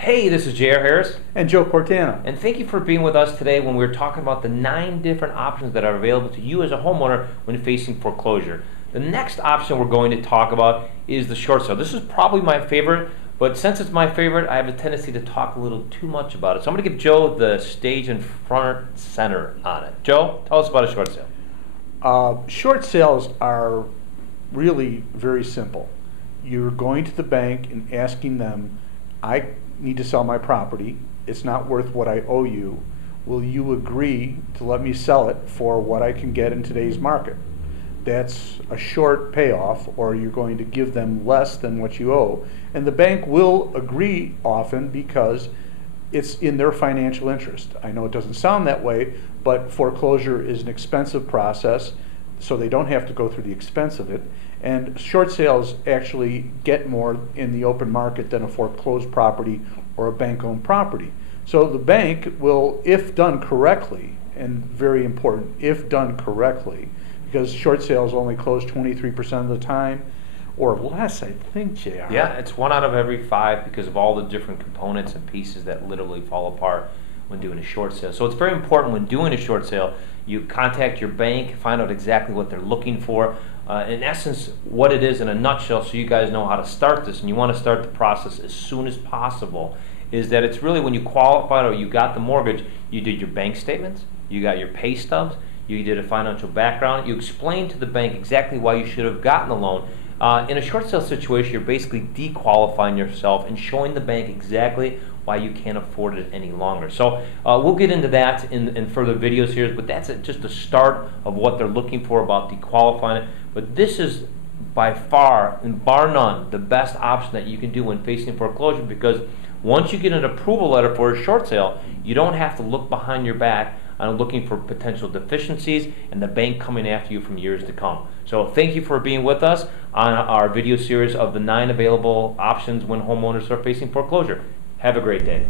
Hey, this is J.R. Harris. And Joe Cortana. And thank you for being with us today when we're talking about the 9 different options that are available to you as a homeowner when facing foreclosure. The next option we're going to talk about is the short sale. This is probably my favorite, but since it's my favorite, I have a tendency to talk a little too much about it. So I'm going to give Joe the stage and front center on it. Joe, tell us about a short sale. Short sales are really very simple. You're going to the bank and asking them, I need to sell my property. It's not worth what I owe you. Will you agree to let me sell it for what I can get in today's market? That's a short payoff, or you're going to give them less than what you owe. And the bank will agree often because it's in their financial interest. I know it doesn't sound that way, but foreclosure is an expensive process, so they don't have to go through the expense of it. And short sales actually get more in the open market than a foreclosed property or a bank-owned property. So the bank will, if done correctly, and very important, if done correctly, because short sales only close 23% of the time, or less, I think, JR. Yeah, it's 1 out of every 5 because of all the different components and pieces that literally fall apart when doing a short sale. So it's very important when doing a short sale, you contact your bank, find out exactly what they're looking for. In essence, what it is in a nutshell, so you guys know how to start this, and you want to start the process as soon as possible, is that it's really when you qualified or you got the mortgage, you did your bank statements, you got your pay stubs, you did a financial background, you explained to the bank exactly why you should have gotten the loan. In a short sale situation, you're basically dequalifying yourself and showing the bank exactly why you can't afford it any longer. So we'll get into that in further videos here, but that's just the start of what they're looking for about dequalifying it. But this is by far, and bar none, the best option that you can do when facing foreclosure, because once you get an approval letter for a short sale, you don't have to look behind your back on looking for potential deficiencies and the bank coming after you from years to come. So thank you for being with us on our video series of the 9 available options when homeowners are facing foreclosure. Have a great day.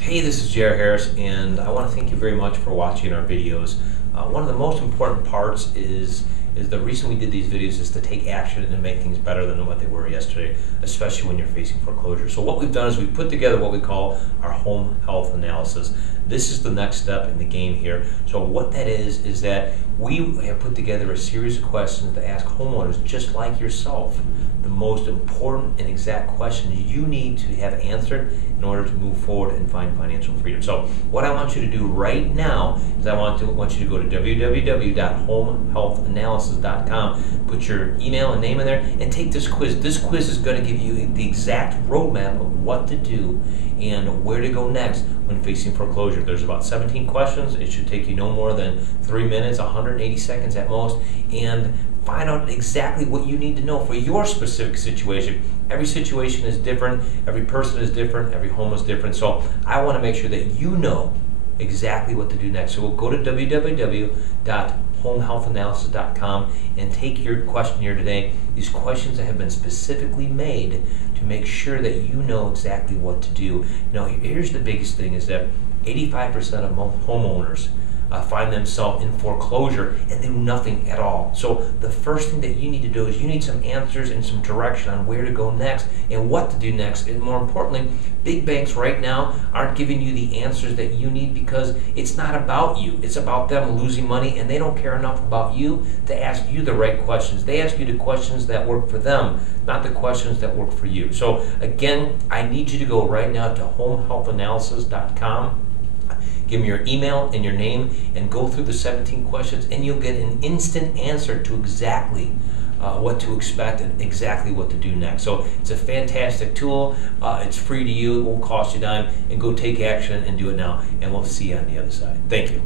Hey, this is J.R. Harris, and I want to thank you very much for watching our videos. One of the most important parts is the reason we did these videos is to take action and make things better than what they were yesterday, especially when you're facing foreclosure. So what we've done is we've put together what we call our home health analysis. This is the next step in the game here. So what that is that we have put together a series of questions to ask homeowners just like yourself the most important and exact questions you need to have answered in order to move forward and find financial freedom. So what I want you to do right now is I want you to go to www.homehealthanalysis.com, put your email and name in there, and take this quiz. This quiz is going to give you the exact roadmap of what to do and where to go next when facing foreclosure. There's about 17 questions. It should take you no more than 3 minutes, 180 seconds at most, and find out exactly what you need to know for your specific situation. Every situation is different, every person is different, every home is different, so I want to make sure that you know exactly what to do next. So we'll go to www.homehealthanalysis.com and take your questionnaire today. These questions have been specifically made to make sure that you know exactly what to do. Now, here's the biggest thing is that 85% of homeowners find themselves in foreclosure and do nothing at all. So the first thing that you need to do is you need some answers and some direction on where to go next and what to do next. And more importantly, big banks right now aren't giving you the answers that you need because it's not about you. It's about them losing money, and they don't care enough about you to ask you the right questions. They ask you the questions that work for them, not the questions that work for you. So again, I need you to go right now to homehealthanalysis.com. Give me your email and your name and go through the 17 questions, and you'll get an instant answer to exactly what to expect and exactly what to do next. So it's a fantastic tool. It's free to you. It won't cost you a dime. And go take action and do it now. And we'll see you on the other side. Thank you.